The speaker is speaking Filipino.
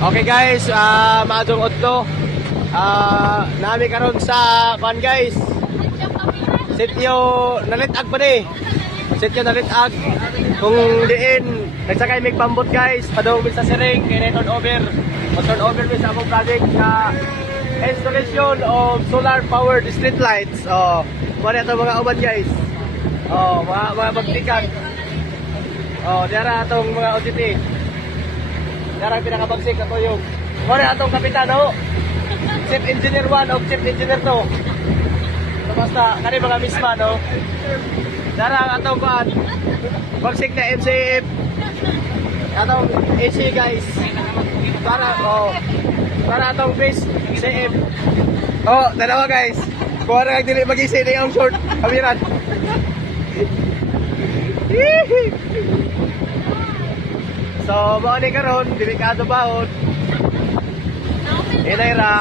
Okay guys, maadong otto. Nami karon sa pan guys. Sityo nalitag pa di. Sityo nalitag. Kung diin nagsakay mig pambot guys, padung sa siring kay turn over. Turn over mi sa akong project sa installation of solar powered street lights. Oh, wala ito mga uban guys. Oh, mga bagtikan. Oh, diara atong mga OCT. Darang pinakabagsik na to yung wala atong kapitano, Chief Engineer 1 o Chief Engineer 2. So basta, kani mga misma, no? Darang atong kuan, bagsik na MCF, atong AC guys. Para atong base CF. Oh, dalawa guys. Kuha na dili mag-isi na yung short. Kabiran. So, mga ni karon, delikado bahon. Inay ra.